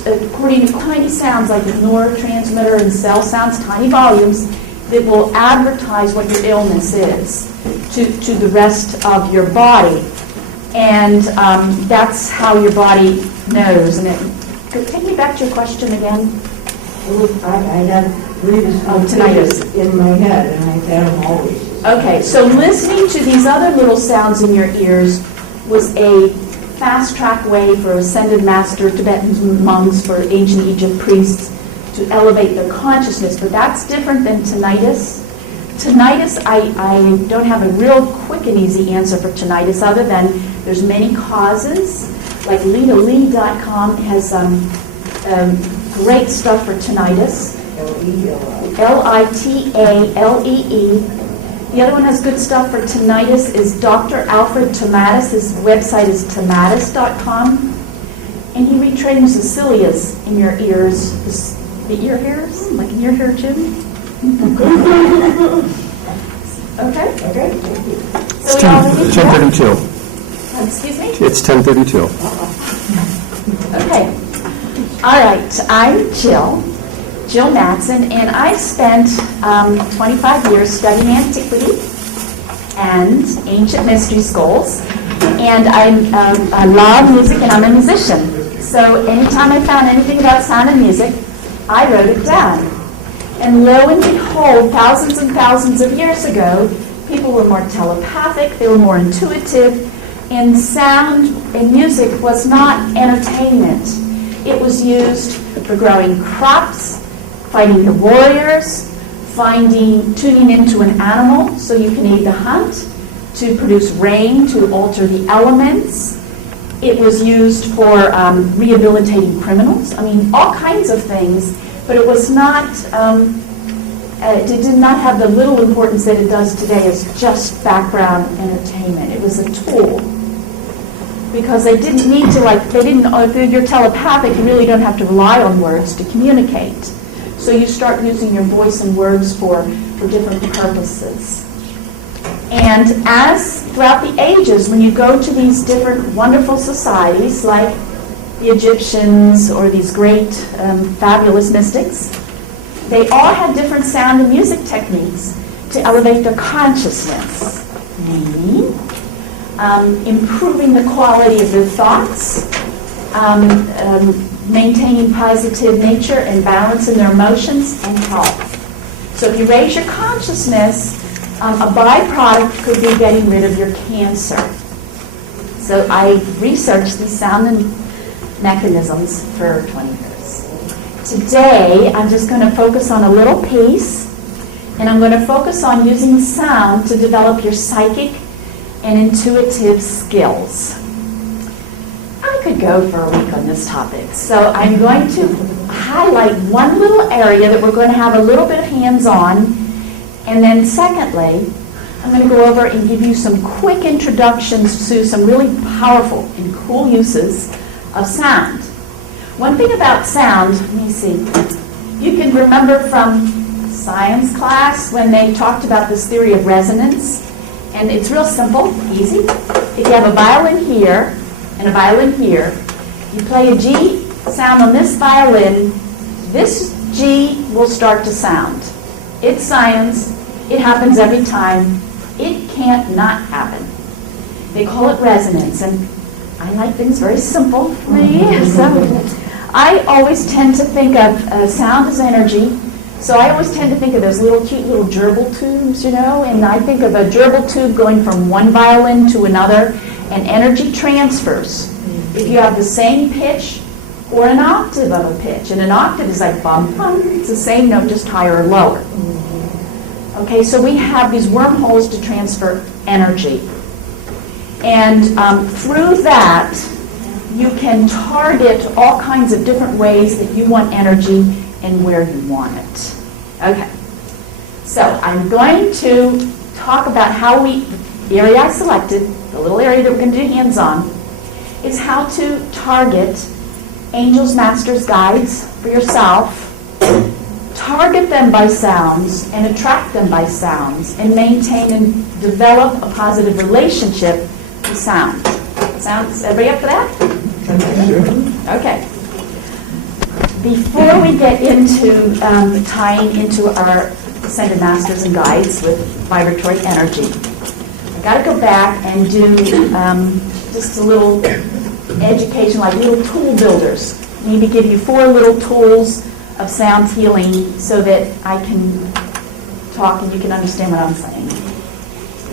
those, according to tiny sounds like a neurotransmitter and cell sounds, tiny volumes, that will advertise what your illness is to the rest of your body. And that's how your body knows. And take me back to your question again. I have tinnitus in my head, and I've had them always. Okay, so listening to these other little sounds in your ears was a fast-track way for ascended master Tibetan monks, for ancient Egypt priests, to elevate their consciousness. But that's different than tinnitus. Tinnitus, I don't have a real quick and easy answer for tinnitus, other than there's many causes. Like LitaLee.com has great stuff for tinnitus. L-I-T-A-L-E-E. The other one has good stuff for tinnitus is Dr. Alfred Tomatis. His website is tomatis.com. And he retrains the cilias in your ears. The ear hairs? Like in your hair, Jim? Okay? Okay, thank you. So It's we already 10:32. excuse me? It's 10:32. Okay. All right. I'm Jill Mattson, and I spent 25 years studying antiquity and ancient mystery schools, and I love music, and I'm a musician. So anytime I found anything about sound and music, I wrote it down. And lo and behold, thousands and thousands of years ago, people were more telepathic, they were more intuitive, and sound and music was not entertainment. It was used for growing crops, fighting the warriors, tuning into an animal so you can aid the hunt, to produce rain, to alter the elements. It was used for rehabilitating criminals. I mean, all kinds of things, but it was not, it did not have the little importance that it does today as just background entertainment. It was a tool. Because they didn't need to, if you're telepathic, you really don't have to rely on words to communicate. So you start using your voice and words for different purposes. And as throughout the ages, when you go to these different wonderful societies, like the Egyptians or these great fabulous mystics, they all had different sound and music techniques to elevate their consciousness, meaning improving the quality of their thoughts, maintaining positive nature and balance in their emotions and health. So if you raise your consciousness, a byproduct could be getting rid of your cancer. So I researched these sound and mechanisms for 20 years. Today, I'm just going to focus on a little piece, and I'm going to focus on using sound to develop your psychic and intuitive skills. I could go for a week on this topic, so I'm going to highlight one little area that we're going to have a little bit of hands-on, and then secondly, I'm going to go over and give you some quick introductions to some really powerful and cool uses of sound. One thing about sound, let me see, you can remember from science class when they talked about this theory of resonance. And it's real simple, easy. If you have a violin here and a violin here, you play a G sound on this violin, this G will start to sound. It's science. It happens every time. It can't not happen. They call it resonance, and I like things very simple for me. So I always tend to think of sound as energy. So I always tend to think of those little cute little gerbil tubes, and I think of a gerbil tube going from one violin to another, and energy transfers. If you have the same pitch or an octave of a pitch, and an octave is like bum, bum, it's the same note, just higher or lower. Okay, so we have these wormholes to transfer energy. And through that, you can target all kinds of different ways that you want energy and where you want it. Okay, so I'm going to talk about how the area I selected, the little area that we're going to do hands-on, is how to target angels, masters, guides for yourself, target them by sounds and attract them by sounds, and maintain and develop a positive relationship with sound. Sounds, everybody up for that? Okay. Before we get into tying into our ascended masters and guides with vibratory energy, I got to go back and do just a little education, like little tool builders. Maybe give you 4 little tools of sound healing so that I can talk and you can understand what I'm saying.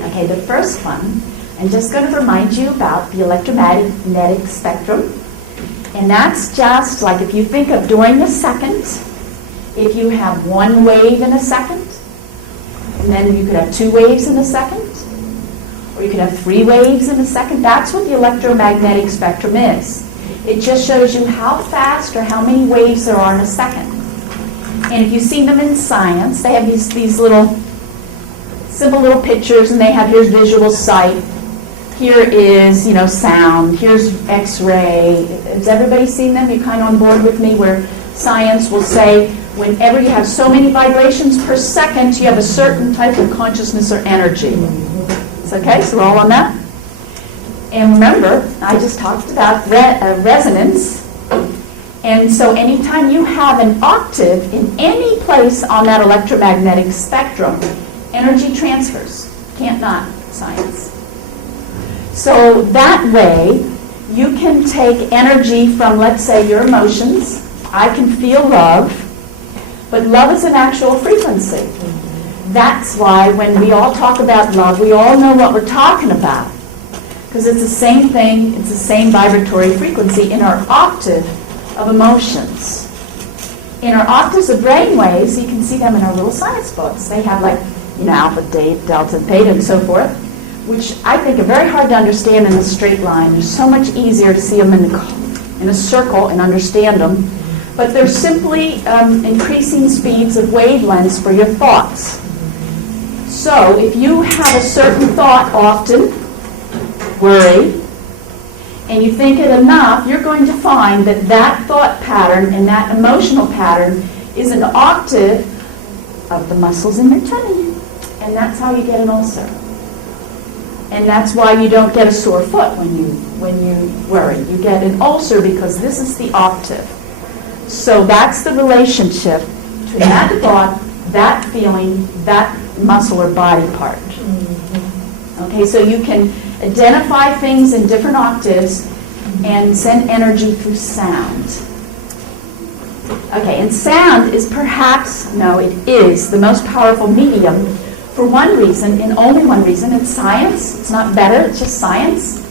Okay, the first one, I'm just going to remind you about the electromagnetic spectrum. And that's just like if you think of during a second, if you have 1 wave in a second, and then you could have 2 waves in a second, or you could have 3 waves in a second. That's what the electromagnetic spectrum is. It just shows you how fast or how many waves there are in a second. And if you've seen them in science, they have these little, simple little pictures, and they have here's visual sight. Here is, sound. Here's X-ray. Has everybody seen them? You're kind of on board with me where science will say whenever you have so many vibrations per second, you have a certain type of consciousness or energy. It's okay? So we're all on that? And remember, I just talked about resonance. And so anytime you have an octave in any place on that electromagnetic spectrum, energy transfers. Can't not, science. So that way, you can take energy from, let's say, your emotions. I can feel love, but love is an actual frequency. That's why when we all talk about love, we all know what we're talking about. Because it's the same thing, it's the same vibratory frequency in our octave of emotions. In our octaves of brainwaves, you can see them in our little science books. They have alpha, delta, and theta, and so forth, which I think are very hard to understand in a straight line. It's so much easier to see them in a circle and understand them. But they're simply increasing speeds of wavelengths for your thoughts. So if you have a certain thought often, worry, and you think it enough, you're going to find that that thought pattern and that emotional pattern is an octave of the muscles in your tummy. And that's how you get an ulcer. And that's why you don't get a sore foot when you worry. You get an ulcer because this is the octave. So that's the relationship between that thought, that feeling, that muscle or body part. Okay, so you can identify things in different octaves and send energy through sound. Okay, and sound is it is the most powerful medium for one reason, and only one reason. It's science. It's not better, it's just science.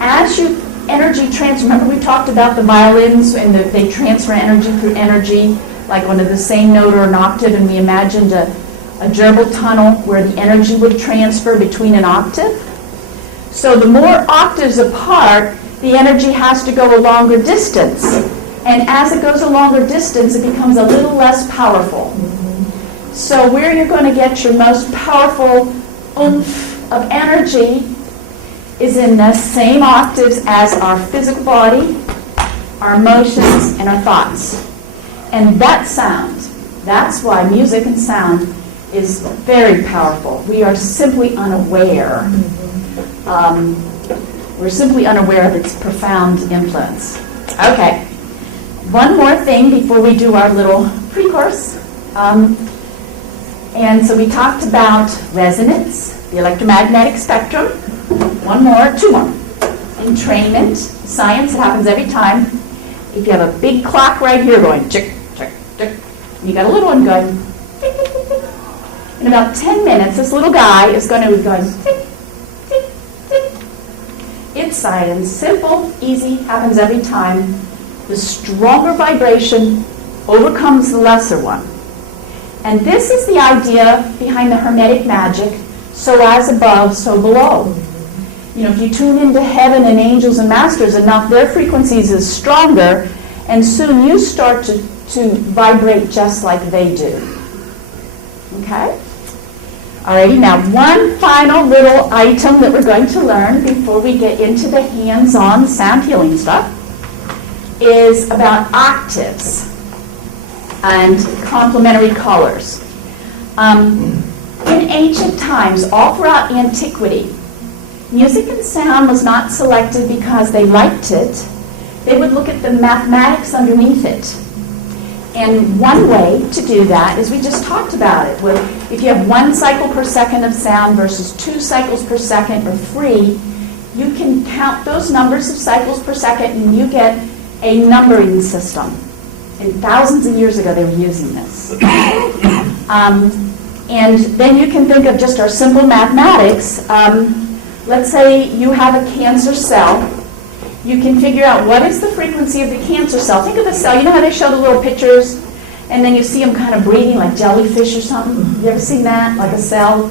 As you energy transfer, remember we talked about the violins and they transfer energy through energy, like one of the same note or an octave, and we imagined a gerbil tunnel where the energy would transfer between an octave. So the more octaves apart, the energy has to go a longer distance. And as it goes a longer distance, it becomes a little less powerful. So where you're going to get your most powerful oomph of energy is in the same octaves as our physical body, our emotions, and our thoughts. And that sound, that's why music and sound is very powerful. We are simply unaware. We're simply unaware of its profound influence. Okay, one more thing before we do our little pre-course. And so we talked about resonance, the electromagnetic spectrum. Two more. Entrainment, science, it happens every time. If you have a big clock right here going tick, tick, tick, and you got a little one going tick, tick, tick, tick. In about 10 minutes, this little guy is going to be going tick, tick, tick. It's science, simple, easy, happens every time. The stronger vibration overcomes the lesser one. And this is the idea behind the Hermetic magic, so as above, so below. If you tune into heaven and angels and masters enough, their frequencies is stronger, and soon you start to vibrate just like they do. Okay? Alrighty, now one final little item that we're going to learn before we get into the hands-on sound healing stuff is about octaves and complementary colors. In ancient times, all throughout antiquity, music and sound was not selected because they liked it. They would look at the mathematics underneath it. And one way to do that is we just talked about it. Well, if you have 1 cycle per second of sound versus 2 cycles per second or 3, you can count those numbers of cycles per second and you get a numbering system. And thousands of years ago they were using this. And then you can think of just our simple mathematics. Let's say you have a cancer cell. You can figure out what is the frequency of the cancer cell. Think of the cell. You know how they show the little pictures and then you see them kind of breathing like jellyfish or something? You ever seen that, like a cell?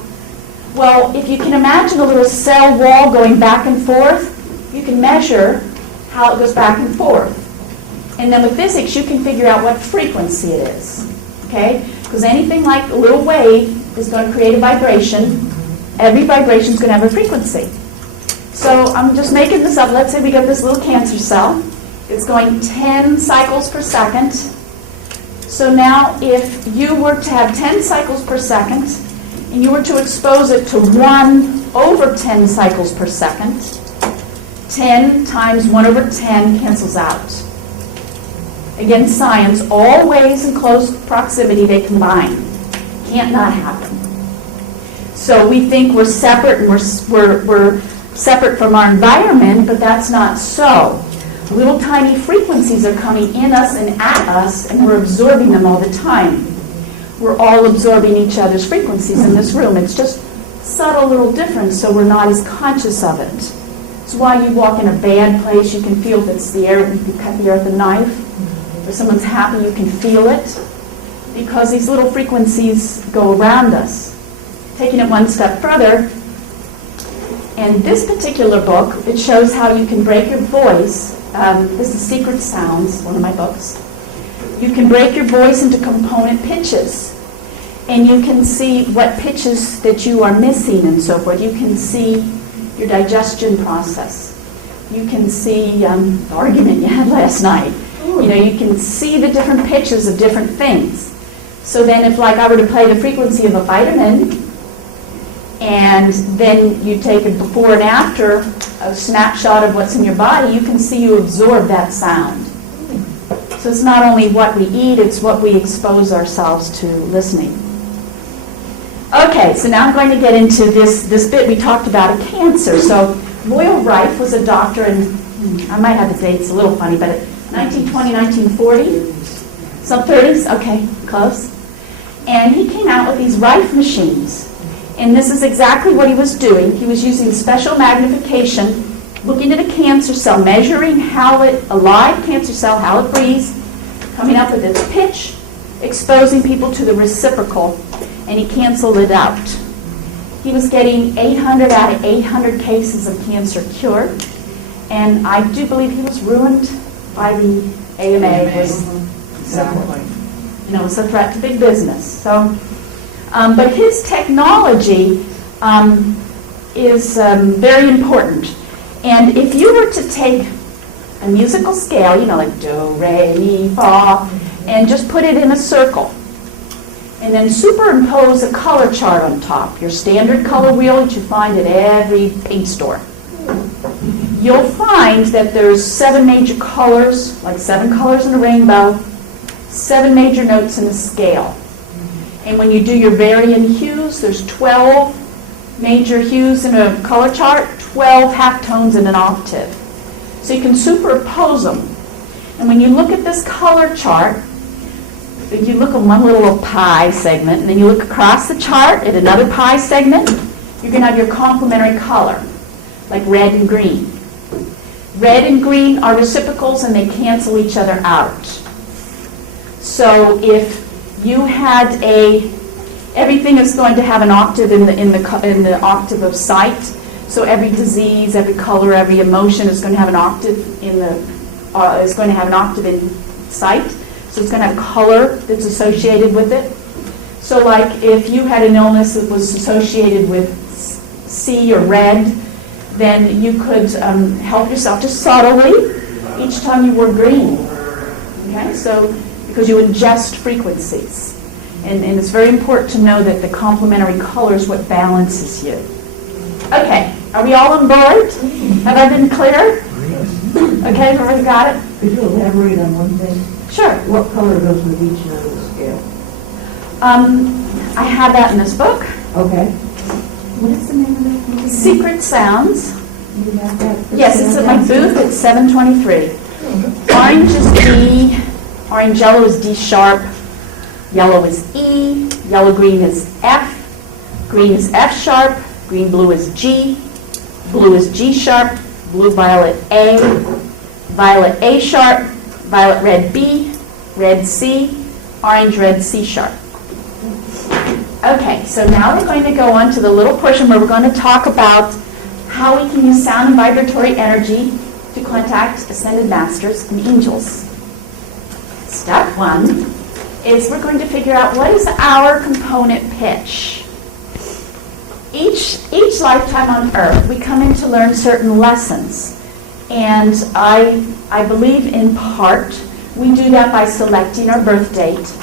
Well, if you can imagine a little cell wall going back and forth, you can measure how it goes back and forth. And then with physics, you can figure out what frequency it is. Okay? Because anything like a little wave is going to create a vibration. Every vibration is going to have a frequency. So I'm just making this up. Let's say we get this little cancer cell. It's going 10 cycles per second. So now if you were to have 10 cycles per second, and you were to expose it to 1 over 10 cycles per second, 10 times 1 over 10 cancels out. Again, science, all waves in close proximity, they combine. Can't not happen. So we think we're separate and we're separate from our environment, but that's not so. Little tiny frequencies are coming in us and at us, and we're absorbing them all the time. We're all absorbing each other's frequencies in this room. It's just subtle little difference, so we're not as conscious of it. It's why you walk in a bad place, you can feel if it's the air, you can cut the earth with a knife. If someone's happy, you can feel it, because these little frequencies go around us. Taking it one step further, in this particular book, it shows how you can break your voice. This is Secret Sounds, one of my books. You can break your voice into component pitches, and you can see what pitches that you are missing and so forth. You can see your digestion process. You can see the argument you had last night. You know, you can see the different pitches of different things. So then if, like, I were to play the frequency of a vitamin, and then you take a before and after, a snapshot of what's in your body, you can see you absorb that sound. So it's not only what we eat, it's what we expose ourselves to listening. Okay, so now I'm going to get into this bit we talked about of cancer. So Royal Rife was a doctor in, I might have the dates a little funny, but 1920, 1940, some 30s, okay, close. And he came out with these Rife machines. And this is exactly what he was doing. He was using special magnification, looking at a cancer cell, measuring how a live cancer cell, how it breathes, coming up with its pitch, exposing people to the reciprocal, and he canceled it out. He was getting 800 out of 800 cases of cancer cured, and I do believe he was ruined by the AMA. Exactly. You know, it's a threat to big business. So. But his technology is very important. And if you were to take a musical scale, you know, like do, re, mi, fa, and just put it in a circle, and then superimpose a color chart on top, your standard color wheel that you find at every paint store, you'll find that there's 7 major colors, like 7 colors in a rainbow, 7 major notes in a scale. And when you do your varying hues, there's 12 major hues in a color chart, 12 halftones in an octave. So you can superimpose them. And when you look at this color chart, you look at one little pie segment, and then you look across the chart at another pie segment, you're going to have your complementary color, like red and green. Red and green are reciprocals, and they cancel each other out. So if you had everything is going to have an octave in the octave of sight. So every disease, every color, every emotion is going to have an octave in sight. So it's going to have color that's associated with it. So like if you had an illness that was associated with C or red, then you could help yourself just subtly each time you were green. Okay, so because you ingest frequencies. And it's very important to know that the complementary color is what balances you. Okay, are we all on board? Have I been clear? Okay, everybody got it? Could you elaborate on one thing? Sure. What color goes with each note of the scale? I have that in this book. Okay. What is the name of it? Secret Sounds. You have that? Yes, it's at my booth. It's 723. Orange is D. Orange yellow is D sharp. Yellow is E. Yellow green is F. Green is F sharp. Green blue is G. Blue is G sharp. Blue violet A. Violet A sharp. Violet red B. Red C. Orange red C sharp. Okay, so now we're going to go on to the little portion where we're going to talk about how we can use sound and vibratory energy to contact ascended masters and angels. Step one is we're going to figure out what is our component pitch. Each lifetime on Earth, we come in to learn certain lessons. And I believe in part we do that by selecting our birth date.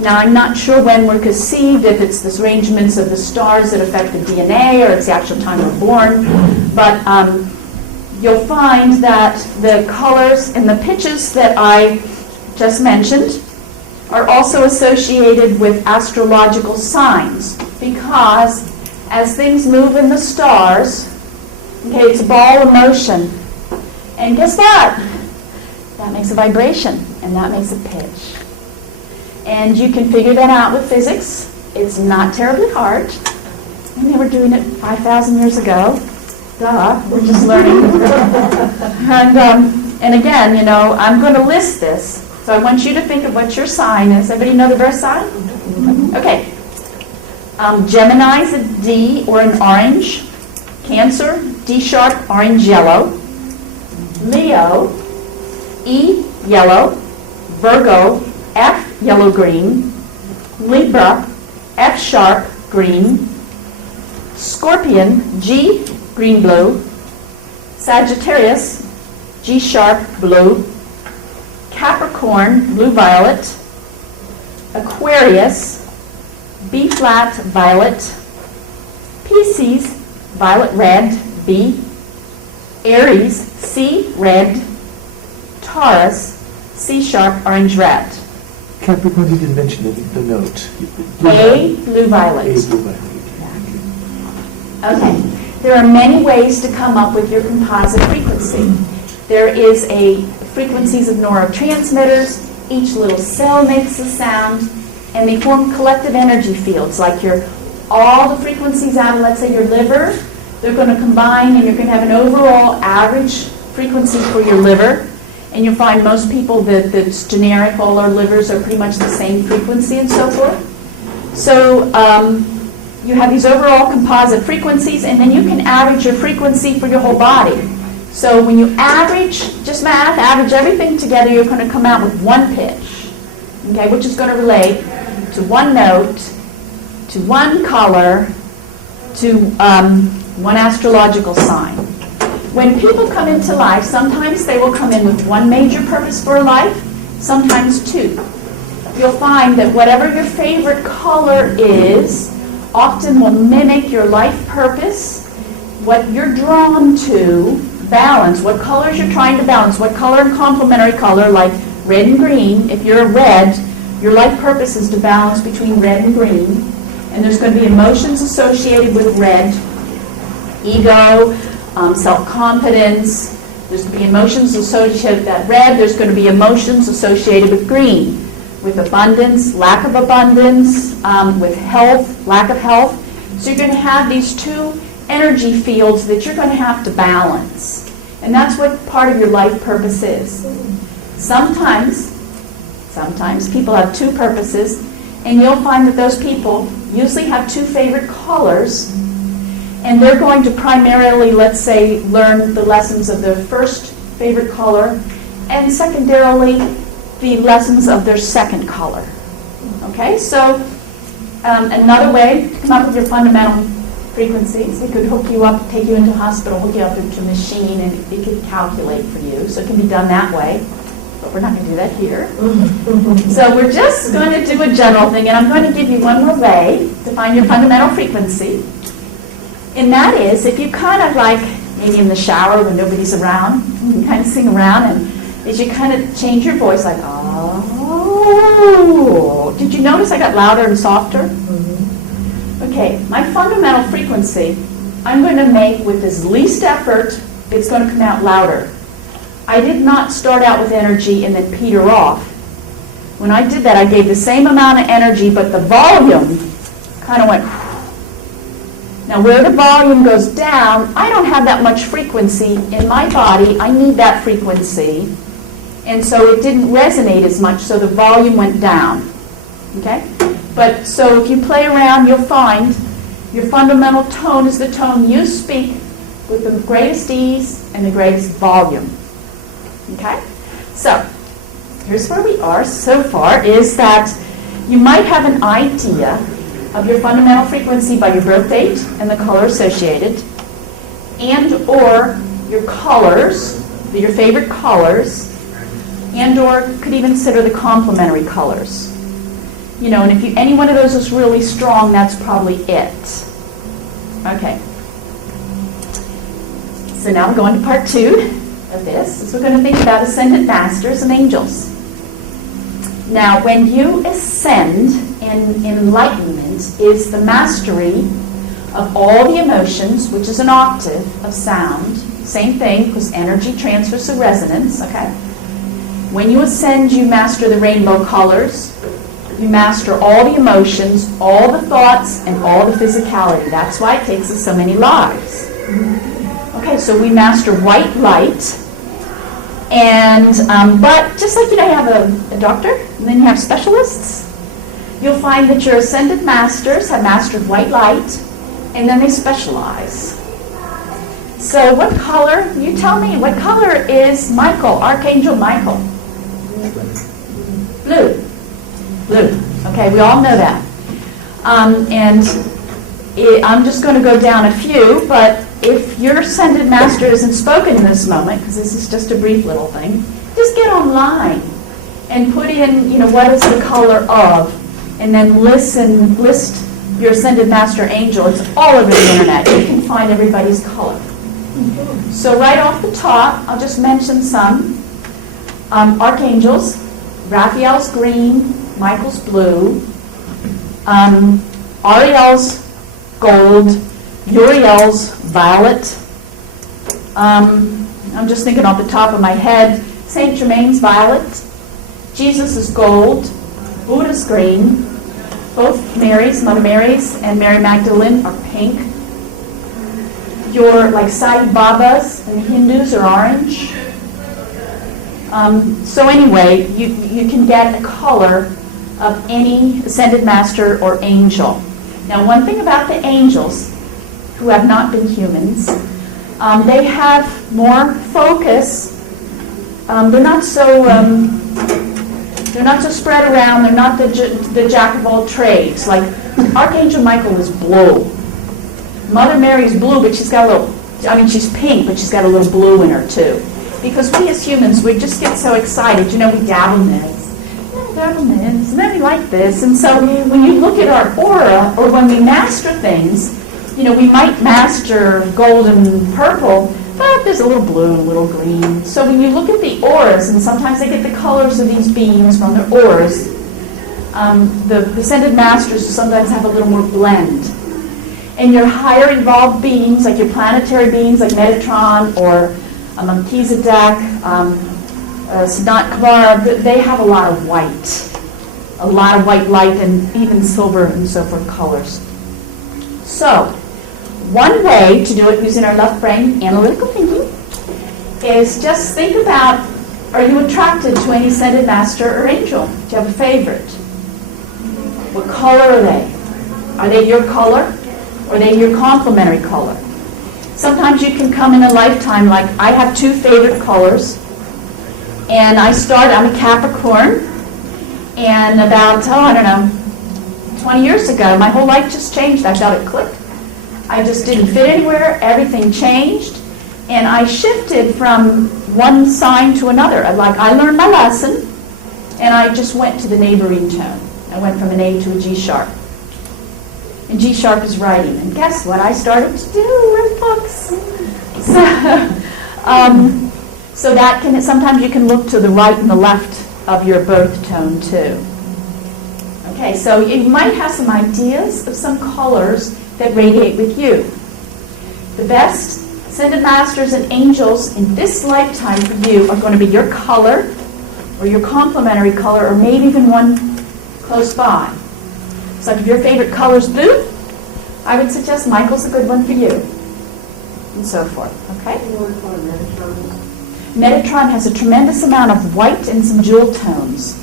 Now, I'm not sure when we're conceived, if it's the arrangements of the stars that affect the DNA or it's the actual time we're born, but you'll find that the colors and the pitches that I just mentioned are also associated with astrological signs, because as things move in the stars, okay, it's a ball of motion. And guess what? That makes a vibration, and that makes a pitch. And you can figure that out with physics. It's not terribly hard. And they were doing it 5,000 years ago. Duh, we're just learning. And again, you know, I'm going to list this. So I want you to think of what your sign is. Everybody know the birth sign? Okay. Gemini is a D or an orange. Cancer, D sharp, orange, yellow. Leo, E, yellow. Virgo, F, yellow, green. Libra, F sharp, green. Scorpion, G, green, blue. Sagittarius, G sharp, blue. Capricorn, blue, violet. Aquarius, B flat, violet. Pisces, violet, red, B. Aries, C, red. Taurus, C sharp, orange, red. Capricorn, you didn't mention the note. A, blue, violet. A, blue, violet. Okay. There are many ways to come up with your composite frequency. There is a frequencies of neurotransmitters. Each little cell makes a sound, and they form collective energy fields. Like all the frequencies out of, let's say, your liver, they're going to combine, and you're going to have an overall average frequency for your liver. And you'll find most people that's generic, all our livers are pretty much the same frequency and so forth. So you have these overall composite frequencies, and then you can average your frequency for your whole body. So when you average, just math, average everything together, you're going to come out with one pitch, okay, which is going to relate to one note, to one color, to one astrological sign. When people come into life, sometimes they will come in with one major purpose for life, sometimes two. You'll find that whatever your favorite color is often will mimic your life purpose, what you're drawn to, balance, what colors you're trying to balance, what color and complementary color, like red and green. If you're a red, your life purpose is to balance between red and green. And there's going to be emotions associated with red, ego, self-confidence. There's going to be emotions associated with that red. There's going to be emotions associated with green, with abundance, lack of abundance, with health, lack of health. So you're going to have these two energy fields that you're going to have to balance. And that's what part of your life purpose is. Sometimes people have two purposes, and you'll find that those people usually have two favorite colors, and they're going to primarily, let's say, learn the lessons of their first favorite color, and secondarily, the lessons of their second color. Okay, so another way to come up with your fundamental frequencies, it could hook you up, take you into a hospital, hook you up into a machine, and it could calculate for you. So it can be done that way, but we're not going to do that here. So we're just going to do a general thing, and I'm going to give you one more way to find your fundamental frequency. And that is, if you kind of like, maybe in the shower when nobody's around, you can kind of sing around, and as you kind of change your voice, like, ah, Oh, did you notice I got louder and softer? Okay, my fundamental frequency, I'm going to make with as least effort, it's going to come out louder. I did not start out with energy and then peter off. When I did that, I gave the same amount of energy, but the volume kind of went. Now, where the volume goes down, I don't have that much frequency in my body. I need that frequency. And so it didn't resonate as much, so the volume went down. Okay? But so if you play around, you'll find your fundamental tone is the tone you speak with the greatest ease and the greatest volume. Okay? So, here's where we are so far, is that you might have an idea of your fundamental frequency by your birth date and the color associated, and or your colors, your favorite colors, and or could even consider the complementary colors. You know, and if any one of those is really strong, that's probably it. Okay. So now we're going to part 2 of this. So we're going to think about ascended masters and angels. Now, when you ascend, in enlightenment is the mastery of all the emotions, which is an octave of sound. Same thing, because energy transfers to resonance, okay? When you ascend, you master the rainbow colors. You master all the emotions, all the thoughts, and all the physicality. That's why it takes us so many lives. Okay, so we master white light. And, but just like, you know, you have a doctor, and then you have specialists, you'll find that your ascended masters have mastered white light, and then they specialize. So what color, you tell me, what color is Michael, Archangel Michael? Blue. Blue. Okay, we all know that. I'm just going to go down a few, but if your ascended master isn't spoken in this moment, because this is just a brief little thing, just get online and put in, you know, what is the color of, and then list your ascended master angel. It's all over the internet. You can find everybody's color. So right off the top, I'll just mention some. Archangels, Raphael's green, Michael's blue, Ariel's gold, Uriel's violet. I'm just thinking off the top of my head, Saint Germain's violet, Jesus is gold, Buddha's green, both Marys, Mother Mary's and Mary Magdalene are pink. Your, like, Sai Babas and Hindus are orange. So anyway, you can get a color of any ascended master or angel. Now, one thing about the angels who have not been humans, they have more focus. They're not so spread around. They're not the jack of all trades. Like Archangel Michael is blue. Mother Mary's blue, but she's got a little. I mean, she's pink, but she's got a little blue in her too. Because we as humans, we just get so excited. You know, we dabble in this. And then we like this. And so when you look at our aura, or when we master things, you know, we might master gold and purple, but there's a little blue and a little green. So when you look at the auras, and sometimes they get the colors of these beings from their auras, the ascended masters sometimes have a little more blend. And your higher evolved beings, like your planetary beings, like Metatron or Melchizedek, Sanat Kumara, they have a lot of white light, and even silver and so forth colors. So, one way to do it using our left brain, analytical thinking, is just think about, are you attracted to any ascended master or angel? Do you have a favorite? What color are they? Are they your color? Or are they your complementary color? Sometimes you can come in a lifetime, like I have 2 favorite colors, and I'm a Capricorn, and about, 20 years ago, my whole life just changed. I felt it clicked. I just didn't fit anywhere. Everything changed, and I shifted from one sign to another. I learned my lesson, and I just went to the neighboring tone. I went from an A to a G sharp. And G sharp is writing. And guess what I started to do? Write books. So that sometimes you can look to the right and the left of your birth tone too. Okay, so you might have some ideas of some colors that radiate with you. The best ascended masters and angels in this lifetime for you are going to be your color, or your complementary color, or maybe even one close by. So if your favorite color is blue, I would suggest Michael's a good one for you, and so forth. Okay? Metatron has a tremendous amount of white and some jewel tones.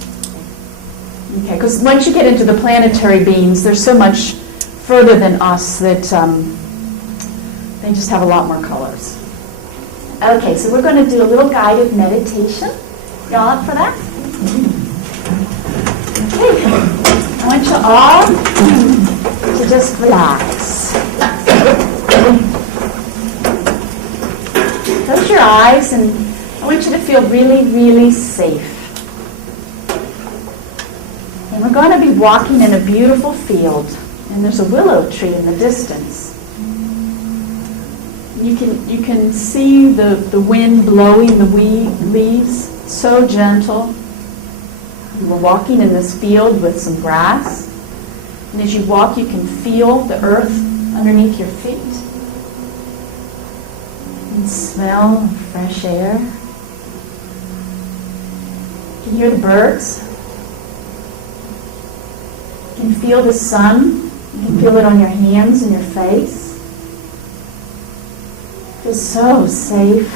Okay, because once you get into the planetary beings, they're so much further than us that they just have a lot more colors. Okay, so we're going to do a little guided meditation. Y'all up for that? Okay, I want you all to just relax. Close your eyes, and I want you to feel really, really safe. And we're going to be walking in a beautiful field, and there's a willow tree in the distance. You can see the wind blowing the leaves, so gentle. We're walking in this field with some grass, and as you walk, you can feel the earth underneath your feet. You can smell fresh air. You can hear the birds. You can feel the sun. You can feel it on your hands and your face. It's so safe,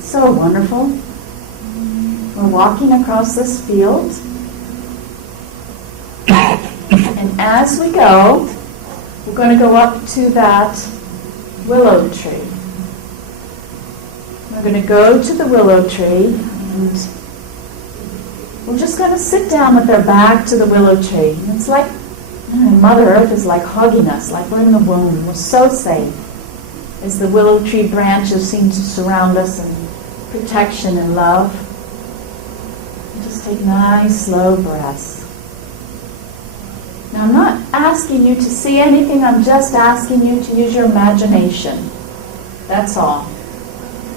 so wonderful. We're walking across this field. And as we go, we're going to go up to that willow tree. We're going to go to the willow tree, and we're just going to sit down with our back to the willow tree. And it's like Mother Earth is like hugging us, like we're in the womb. We're so safe as the willow tree branches seem to surround us in protection and love. Just take nice, slow breaths. Now, I'm not asking you to see anything. I'm just asking you to use your imagination. That's all.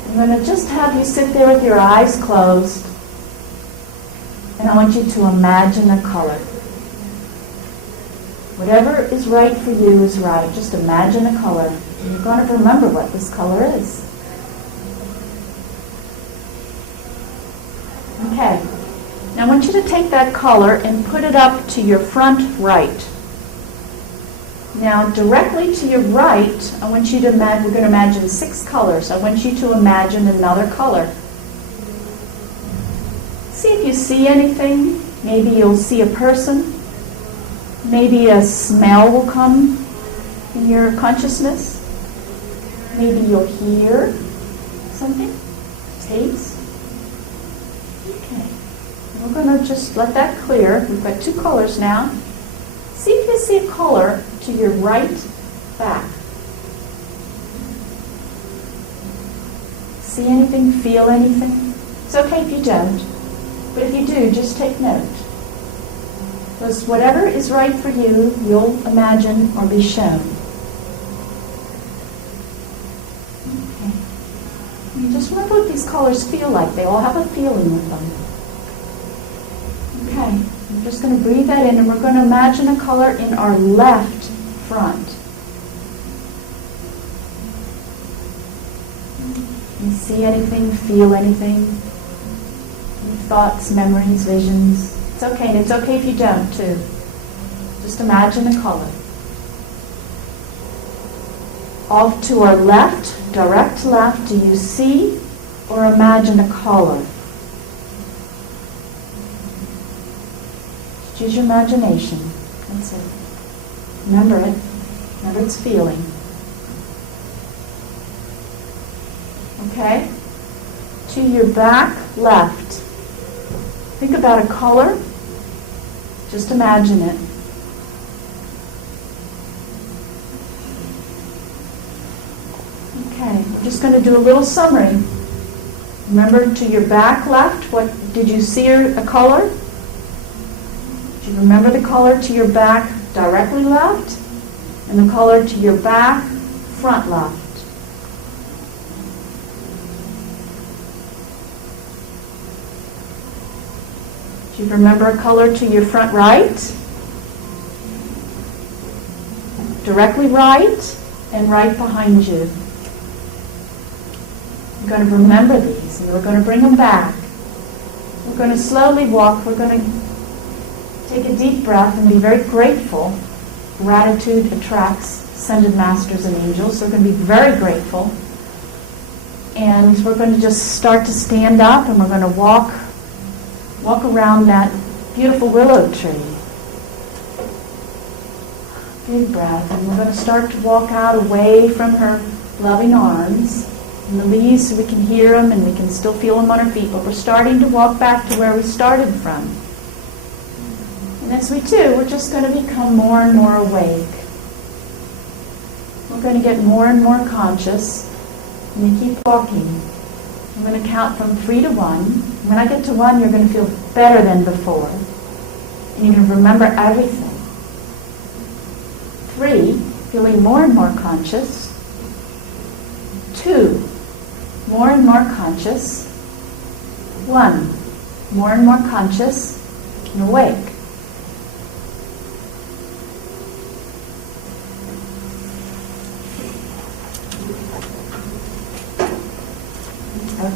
I'm going to just have you sit there with your eyes closed, and I want you to imagine a color. Whatever is right for you is right. Just imagine a color. And you're going to remember what this color is. Okay. Now I want you to take that color and put it up to your front right. Now directly to your right, I want you to imagine, we're going to imagine 6 colors. I want you to imagine another color. See if you see anything. Maybe you'll see a person. Maybe a smell will come in your consciousness. Maybe you'll hear something, taste. Okay. We're going to just let that clear. We've got 2 colors now. See if you see a color to your right back. See anything, feel anything? It's okay if you don't. But if you do, just take note. Because whatever is right for you, you'll imagine or be shown. Okay. You just remember what these colors feel like. They all have a feeling with them. Okay. I'm just going to breathe that in, and we're going to imagine a color in our left front. You see anything, feel anything? Any thoughts, memories, visions? It's okay, and it's okay if you don't, too. Just imagine a color. Off to our left, direct left, do you see or imagine a color? Just use your imagination. That's it. Remember it. Remember its feeling. Okay? To your back left. Think about a color. Just imagine it. Okay, we're just going to do a little summary. Remember, to your back left, what did you see a color? Do you remember the color to your back directly left? And the color to your back front left? Do you remember a color to your front right? Directly right and right behind you. You're going to remember these and we're going to bring them back. We're going to slowly walk. We're going to take a deep breath and be very grateful. Gratitude attracts ascended masters and angels. So we're going to be very grateful. And we're going to just start to stand up and we're going to walk around that beautiful willow tree. Big breath. And we're going to start to walk out away from her loving arms. And the leaves, so we can hear them and we can still feel them on our feet. But we're starting to walk back to where we started from. And as we do, we're just going to become more and more awake. We're going to get more and more conscious. And you keep walking. I'm going to count from 3 to 1. When I get to 1, you're going to feel better than before. And you're going to remember everything. 3, feeling more and more conscious. 2, more and more conscious. 1, more and more conscious and awake.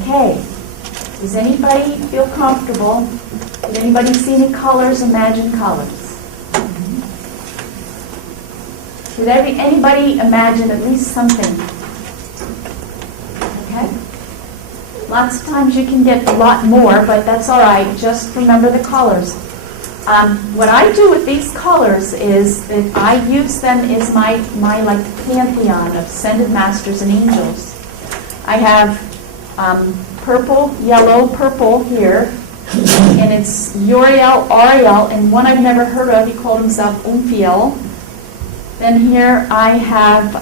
Okay. Does anybody feel comfortable? Did anybody see any colors? Imagine colors. Did anybody imagine at least something? Okay. Lots of times you can get a lot more, but that's all right. Just remember the colors. What I do with these colors is that I use them as my like pantheon of ascended masters and angels. I have purple, yellow, purple here, and it's Uriel, Ariel, and one I've never heard of, he called himself Umphiel. Then here I have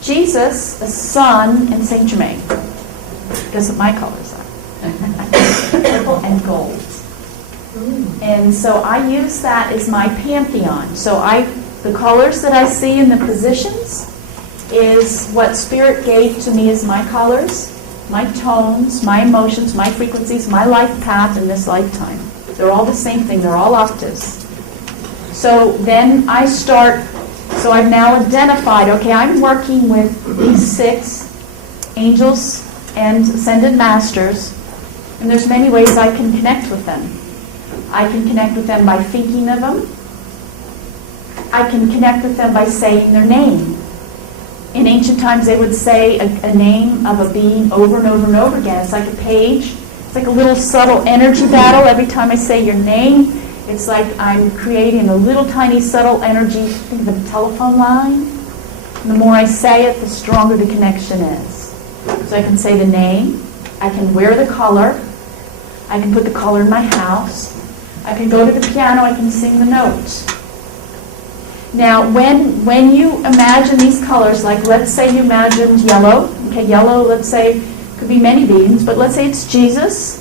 Jesus, the Sun, and Saint Germain. Guess what my colors are? Purple and gold. And so I use that as my pantheon. So the colors that I see in the positions is what Spirit gave to me as my colors, my tones, my emotions, my frequencies, my life path in this lifetime. They're all the same thing. They're all octaves. So then I start, so I've now identified, okay, I'm working with these 6 angels and ascended masters, and there's many ways I can connect with them. I can connect with them by thinking of them. I can connect with them by saying their name. In ancient times, they would say a name of a being over and over and over again. It's like a page. It's like a little subtle energy battle. Every time I say your name, it's like I'm creating a little tiny subtle energy. Think of a telephone line. And the more I say it, the stronger the connection is. So I can say the name. I can wear the color. I can put the color in my house. I can go to the piano. I can sing the notes. Now, when you imagine these colors, like let's say you imagined yellow. Okay, yellow, let's say, could be many beings, but let's say it's Jesus,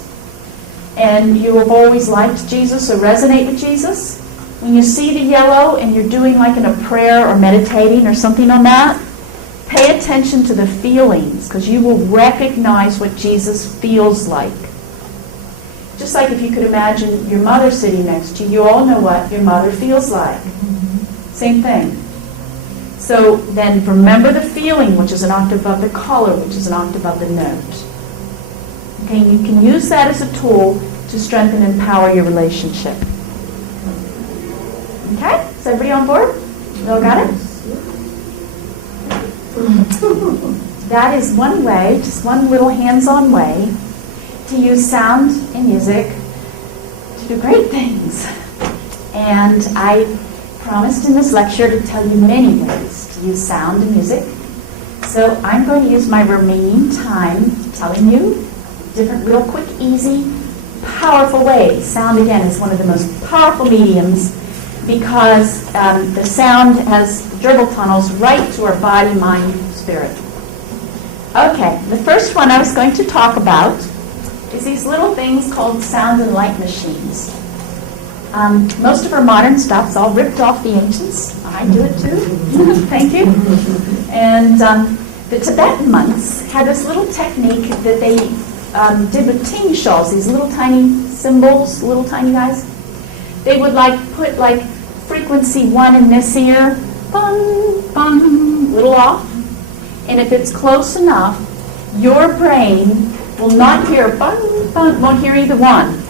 and you have always liked Jesus or resonate with Jesus. When you see the yellow and you're doing like in a prayer or meditating or something on that, pay attention to the feelings, because you will recognize what Jesus feels like. Just like if you could imagine your mother sitting next to you, you all know what your mother feels like. Same thing. So then remember the feeling, which is an octave above the color, which is an octave above the note. Okay, you can use that as a tool to strengthen and empower your relationship. Okay, is everybody on board? You all got it? That is one way, just one little hands-on way to use sound and music to do great things. And I promised in this lecture to tell you many ways to use sound and music. So I'm going to use my remaining time telling you different real quick, easy, powerful ways. Sound, again, is one of the most powerful mediums because the sound has gerbil tunnels right to our body, mind, spirit. Okay, the first one I was going to talk about is these little things called sound and light machines. Most of our modern stuff is all ripped off the ancients. I do it too. Thank you. And the Tibetan monks had this little technique that they did with ting shawls, these little tiny cymbals, little tiny guys. They would like put like frequency 1 in this ear, bung, bung, little off. And if it's close enough, your brain will not hear bung, bung, won't hear either one.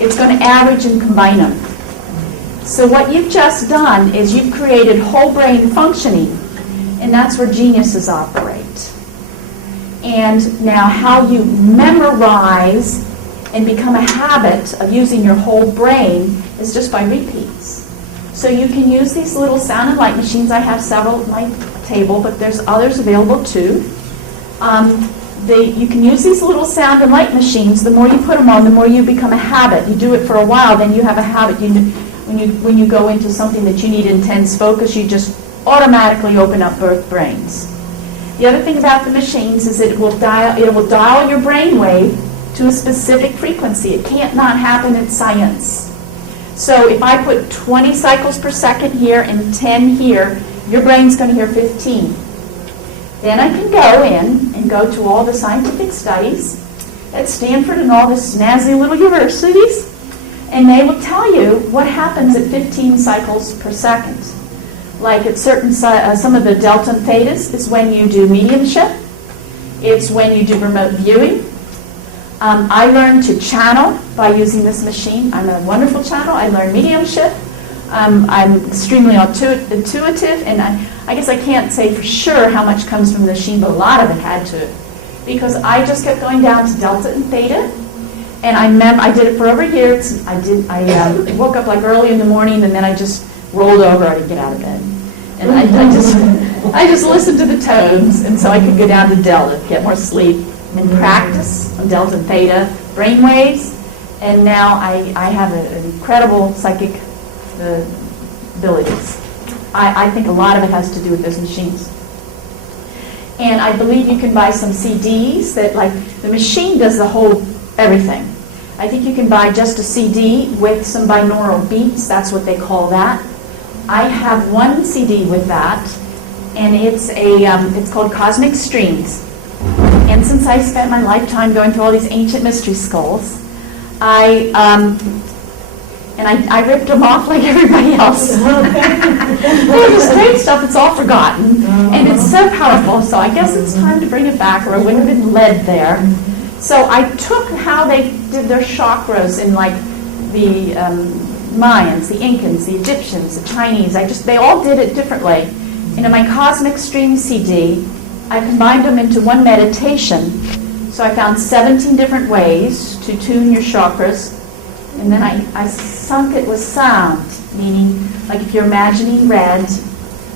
It's going to average and combine them. So what you've just done is you've created whole brain functioning, and that's where geniuses operate. And now how you memorize and become a habit of using your whole brain is just by repeats. So you can use these little sound and light machines. I have several at my table, but there's others available too. You can use these little sound and light machines. The more you put them on, the more you become a habit. You do it for a while, then you have a habit. When you go into something that you need intense focus, you just automatically open up both brains. The other thing about the machines is it will dial your brain wave to a specific frequency. It can't not happen in science. So if I put 20 cycles per second here and 10 here, your brain's going to hear 15. Then I can go in and go to all the scientific studies at Stanford and all the snazzy little universities, and they will tell you what happens at 15 cycles per second. Like at certain, some of the delta and thetas is when you do mediumship. It's when you do remote viewing. I learned to channel by using this machine. I'm a wonderful channel. I learned mediumship. I'm extremely intuitive, and I guess I can't say for sure how much comes from the machine, but a lot of it had to. Because I just kept going down to delta and theta, and I did it for over a year. I woke up like early in the morning, and then I just rolled over. I didn't get out of bed. And I just listened to the tones, and so I could go down to delta, get more sleep, and practice on delta and theta brain waves. And now I have an incredible psychic abilities. I think a lot of it has to do with those machines. And I believe you can buy some CDs that, like, the machine does the whole everything. I think you can buy just a CD with some binaural beats. That's what they call that. I have one CD with that, and it's called Cosmic Streams. And since I spent my lifetime going through all these ancient mystery skulls, I ripped them off like everybody else. They're just great stuff. It's all forgotten, and it's so powerful. So I guess it's time to bring it back, or it wouldn't have been led there. So I took how they did their chakras in, like, the Mayans, the Incans, the Egyptians, the Chinese. They all did it differently. And in my Cosmic Stream CD, I combined them into one meditation. So I found 17 different ways to tune your chakras. And then I sunk it with sound, meaning, like, if you're imagining red,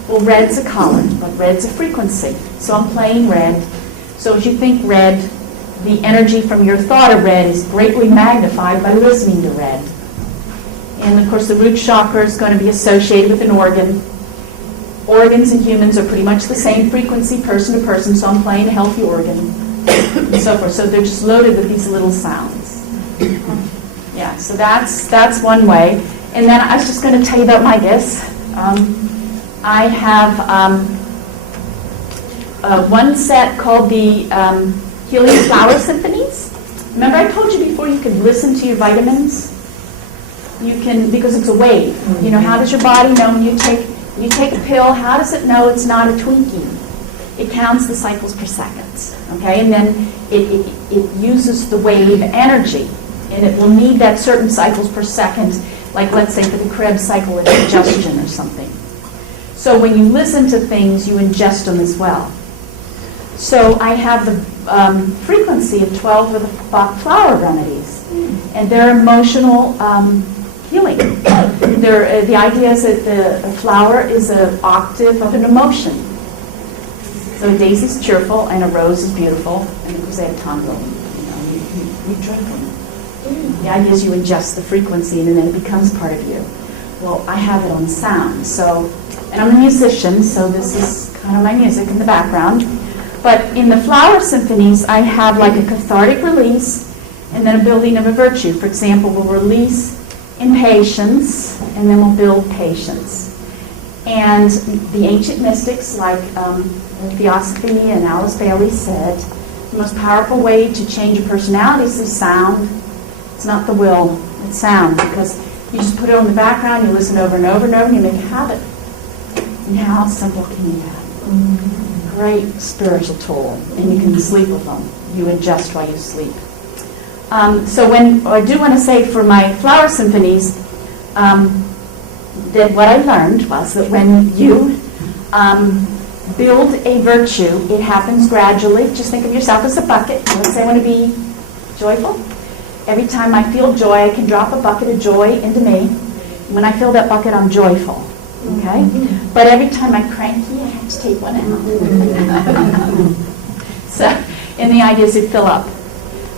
well, red's a color, but red's a frequency. So I'm playing red. So as you think red, the energy from your thought of red is greatly magnified by listening to red. And of course, the root chakra is going to be associated with an organ. Organs in humans are pretty much the same frequency, person to person, so I'm playing a healthy organ, and so forth. So they're just loaded with these little sounds. Yeah, so that's one way. And then I was just going to tell you about my gifts. I have one set called the Healing Flower Symphonies. Remember I told you before you could listen to your vitamins? You can, because it's a wave. You know, how does your body know when you take a pill, how does it know it's not a Twinkie? It counts the cycles per second, okay? And then it uses the wave energy, and it will need that certain cycles per second, like let's say for the Krebs cycle of ingestion or something. So when you listen to things, you ingest them as well. So I have the frequency of 12 of the Bach flower remedies, and they're emotional healing. The idea is that the flower is an octave of an emotion. So a daisy's cheerful, and a rose is beautiful, and of course they have tango. You drink them. The idea is you ingest the frequency, and then it becomes part of you. Well, I have it on sound, and I'm a musician, so this is kind of my music in the background. But in the flower symphonies, I have like a cathartic release, and then a building of a virtue. For example, we'll release impatience, and then we'll build patience. And the ancient mystics, like Theosophy and Alice Bailey said, the most powerful way to change a personality is through sound. It's not the will, it's sound, because you just put it on the background, you listen over and over and over, and you make a habit. And how simple can you get? Great spiritual tool, and you can sleep with them. You ingest while you sleep. So I do want to say for my flower symphonies, that what I learned was that when you build a virtue, it happens gradually. Just think of yourself as a bucket. Let's say I want to be joyful. Every time I feel joy, I can drop a bucket of joy into me. When I fill that bucket, I'm joyful. Okay? But every time I'm cranky, I have to take one out. So, and the idea is to fill up.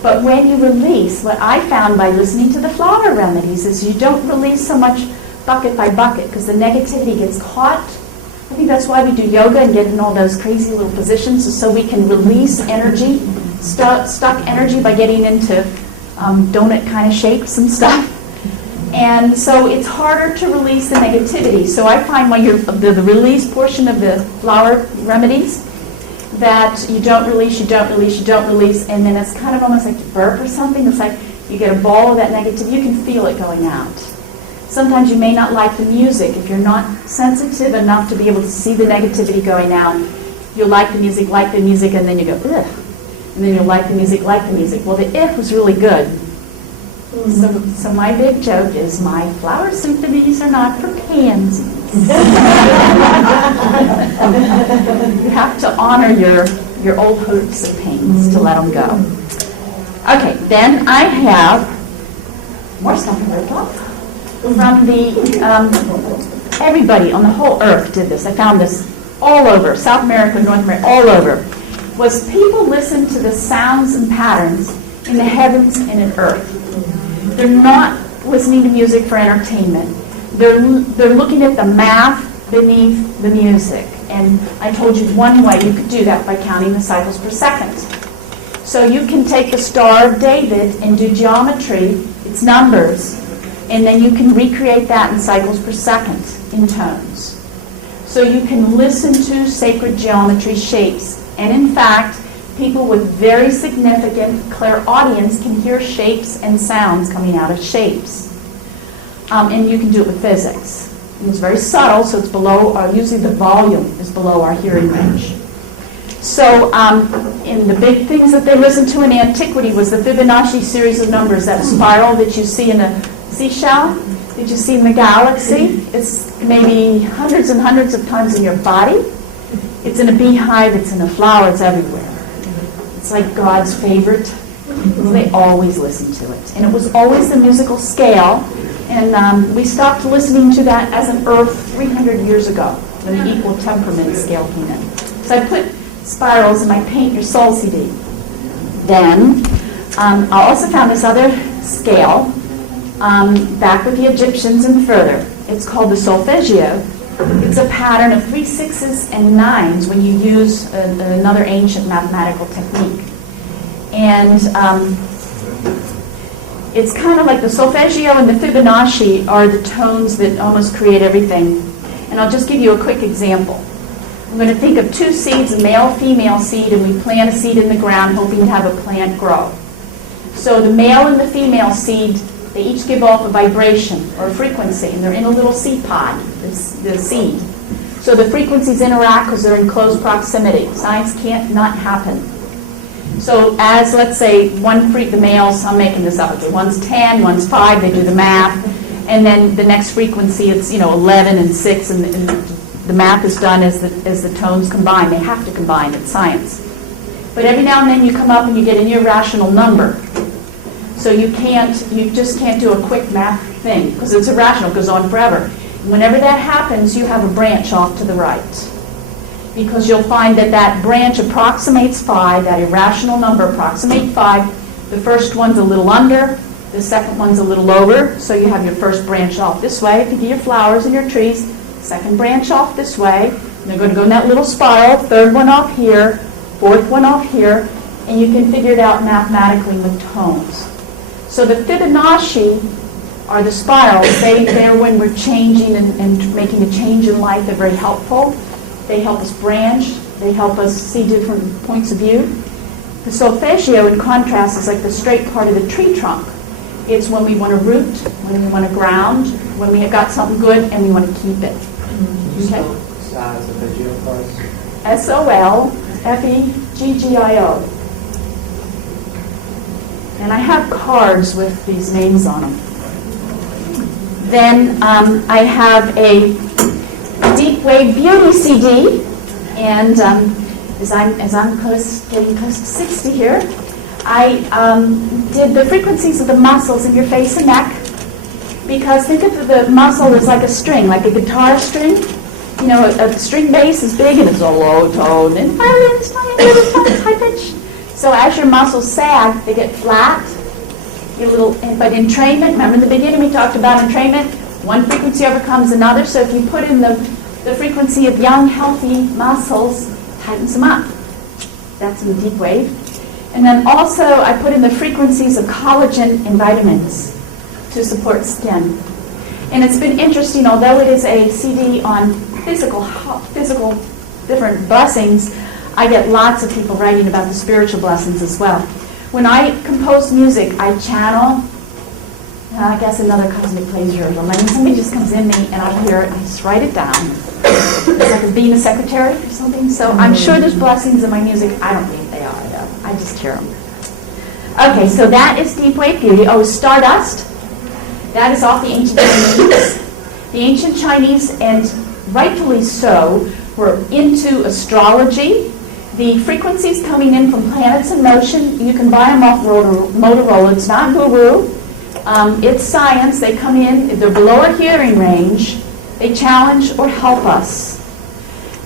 But when you release, what I found by listening to the flower remedies is you don't release so much bucket by bucket because the negativity gets caught. I think that's why we do yoga and get in all those crazy little positions, so we can release energy, stuck energy by getting into donut kind of shapes and stuff. And so it's harder to release the negativity. So I find when you're the release portion of the flower remedies, that you don't release, you don't release, you don't release, and then it's kind of almost like you burp or something. It's like you get a ball of that negativity. You can feel it going out. Sometimes you may not like the music. If you're not sensitive enough to be able to see the negativity going out, you'll like the music, and then you go, ugh. And then you'll like the music. Well, the was really good. So my big joke is my flower symphonies are not for pansies. You have to honor your old hopes and pains to let them go. Okay, then I have more stuff in my book. From everybody on the whole earth did this. I found this all over, South America, North America, all over. Was people listen to the sounds and patterns in the heavens and in earth. They're not listening to music for entertainment. They're looking at the math beneath the music. And I told you one way you could do that by counting the cycles per second. So you can take the Star of David and do geometry, its numbers, and then you can recreate that in cycles per second in tones. So you can listen to sacred geometry shapes. And in fact, people with very significant clairaudience can hear shapes and sounds coming out of shapes. And you can do it with physics. And it's very subtle, so it's below, usually the volume is below our hearing range. So in the big things that they listened to in antiquity was the Fibonacci series of numbers, that spiral that you see in a seashell, that you see in the galaxy. It's maybe hundreds and hundreds of times in your body. It's in a beehive, it's in a flower, it's everywhere. It's like God's favorite. They always listen to it. And it was always the musical scale. And we stopped listening to that as an earth 300 years ago when the equal temperament scale came in. So I put spirals in my Paint Your Soul CD. Then I also found this other scale back with the Egyptians and further. It's called the solfeggio. It's a pattern of 3 6s and 9s when you use another ancient mathematical technique. And it's kind of like the solfeggio and the Fibonacci are the tones that almost create everything. And I'll just give you a quick example. I'm going to think of 2 seeds, a male-female seed, and we plant a seed in the ground hoping to have a plant grow. So the male and the female seed, they each give off a vibration or a frequency, and they're in a little seed pod, the seed. So the frequencies interact because they're in close proximity. Science can't not happen. So as, let's say, the males, I'm making this up, okay, one's 10, one's 5, they do the math, and then the next frequency, it's 11 and 6, and the math is done as the tones combine. They have to combine, it's science. But every now and then you come up and you get an irrational number. So you just can't do a quick math thing because it's irrational, it goes on forever. And whenever that happens, you have a branch off to the right. Because you'll find that branch approximates 5, that irrational number approximates 5. The first one's a little under, the second one's a little over, so you have your first branch off this way. If you do your flowers and your trees, second branch off this way. And they're going to go in that little spiral, third one off here, fourth one off here, and you can figure it out mathematically with tones. So the Fibonacci are the spirals. They're when we're changing and making a change in life. They're very helpful. They help us branch. They help us see different points of view. The solfeggio, in contrast, is like the straight part of the tree trunk. It's when we want to root, when we want to ground, when we have got something good and we want to keep it. Okay? Size of the geocards. SOLFEGGIO. And I have cards with these names on them. Then I have a Deep Wave Beauty CD, and as I'm getting close to 60 here, I did the frequencies of the muscles in your face and neck, because think of the muscle as like a string, like a guitar string. You know, a string bass is big and it's a low tone, and violin is high pitch. So as your muscles sag, they get flat. But entrainment, remember in the beginning we talked about entrainment, one frequency overcomes another. So if you put in the frequency of young, healthy muscles, tightens them up. That's in the deep wave. And then also I put in the frequencies of collagen and vitamins to support skin. And it's been interesting, although it is a CD on physical different blessings, I get lots of people writing about the spiritual blessings as well. When I compose music, I channel, I guess another cosmic plagiarism. And somebody just comes in me and I'll hear it and I just write it down. It's like being a secretary or something. So I'm sure there's blessings in my music. I don't think they are, though. I just hear them. Okay, so that is Deep Wave Beauty. Oh, Stardust. That is off the ancient Chinese. The ancient Chinese, and rightfully so, were into astrology. The frequencies coming in from planets in motion, you can buy them off Motorola. It's not woo-woo. It's science. They come in, if they're below our hearing range, they challenge or help us.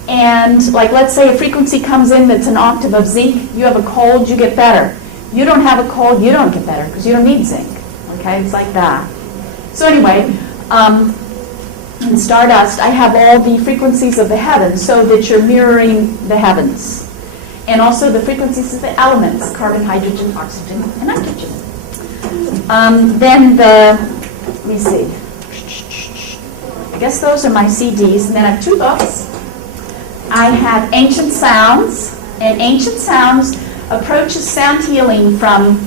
And like, let's say a frequency comes in that's an octave of zinc. You have a cold, you get better. You don't have a cold, you don't get better because you don't need zinc. Okay, it's like that. So anyway, in Stardust, I have all the frequencies of the heavens so that you're mirroring the heavens. And also the frequencies of the elements, carbon, hydrogen, oxygen, and nitrogen. Let me see. I guess those are my CDs. And then I have two books. I have Ancient Sounds, and Ancient Sounds approaches sound healing from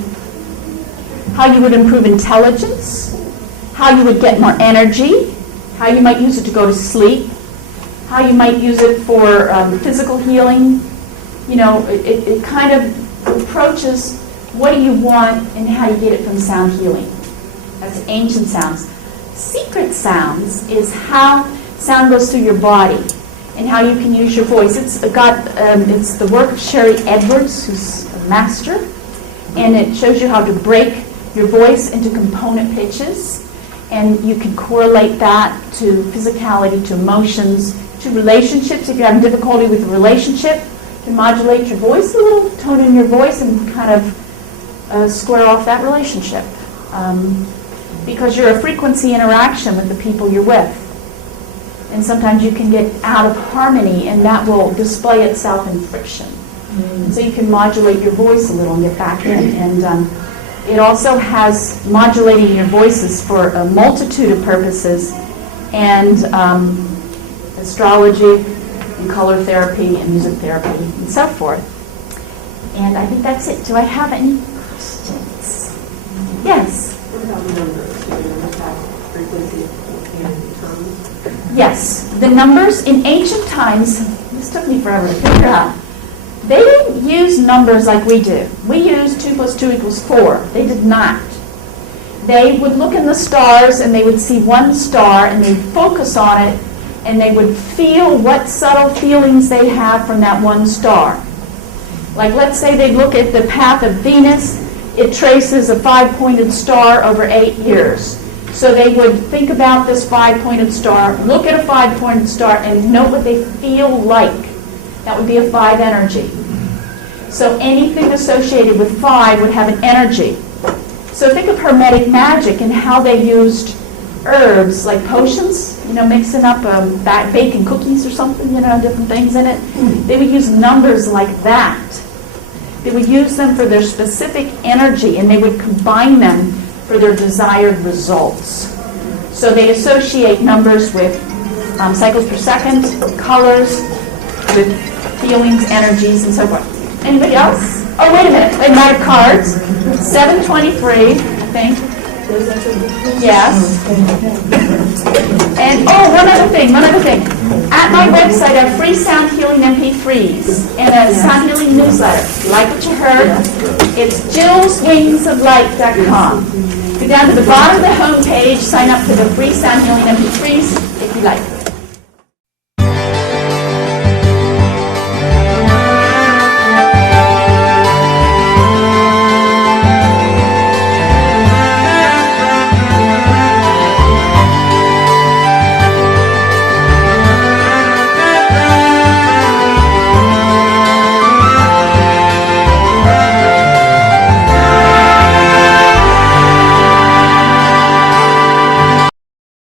how you would improve intelligence, how you would get more energy, how you might use it to go to sleep, how you might use it for physical healing. You know, it kind of approaches what do you want and how you get it from sound healing. That's Ancient Sounds. Secret Sounds is how sound goes through your body and how you can use your voice. It's the work of Sherry Edwards, who's a master, and it shows you how to break your voice into component pitches, and you can correlate that to physicality, to emotions, to relationships. If you're having difficulty with a relationship, you can modulate your voice a little, tone in your voice, and kind of square off that relationship. Because you're a frequency interaction with the people you're with. And sometimes you can get out of harmony, and that will display itself in friction. So you can modulate your voice a little and get back in. And it also has modulating your voices for a multitude of purposes, and astrology, and color therapy, and music therapy, and so forth. And I think that's it. Do I have any questions? Yes? What about the numbers? Do the numbers have frequency and tones? Yes. The numbers in ancient times, this took me forever to figure out, they didn't use numbers like we do. We use 2 + 2 = 4. They did not. They would look in the stars and they would see one star and they'd focus on it and they would feel what subtle feelings they have from that one star. Like, let's say they look at the path of Venus. It traces a 5-pointed star over 8 years. So they would think about this 5-pointed star, look at a 5-pointed star, and know what they feel like. That would be a 5 energy. So anything associated with 5 would have an energy. So think of Hermetic magic and how they used herbs, like potions, mixing up bacon cookies or something, different things in it. They would use numbers like that. They would use them for their specific energy, and they would combine them for their desired results. So they associate numbers with cycles per second, colors, with feelings, energies, and so forth. Anybody else? Oh, wait a minute. They might have cards. 723, I think. Yes. And, oh, one other thing. At my website, I have free sound healing MP3s and a sound healing newsletter. If you like what you heard, it's jillswingsoflight.com. Go down to the bottom of the homepage, sign up for the free sound healing MP3s if you like.